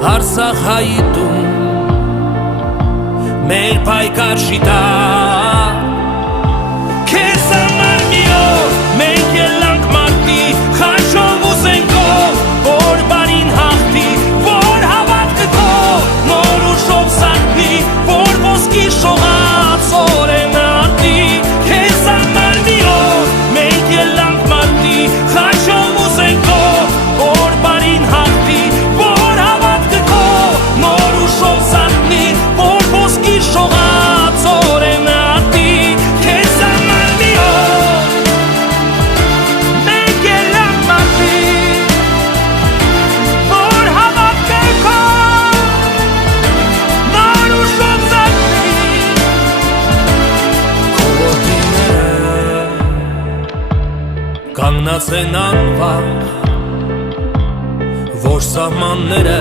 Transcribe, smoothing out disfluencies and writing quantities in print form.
Արցախայիդում մեր պայքար շիտա քեզ համար մի օր մենք ելանք մարտի խաչով ու զենքով որ բարին հաղթի որ հավատքը քո նոր ուժով սարքնի որ ոսկի շողած օրենը արտի քեզ համար մի օր մենք ելանք մարտի խաչով ու զենքով որ բարին հաղթի որ հավատքը քո նոր ուժով սարքնի որ ոսկի շողած օրենը արտի քեզ համար մի օր մենք ելանք մարտի որ հավատքը քո նոր ուժով սարքնի քո ոտիները կանգնած են անվախ որ սահմանները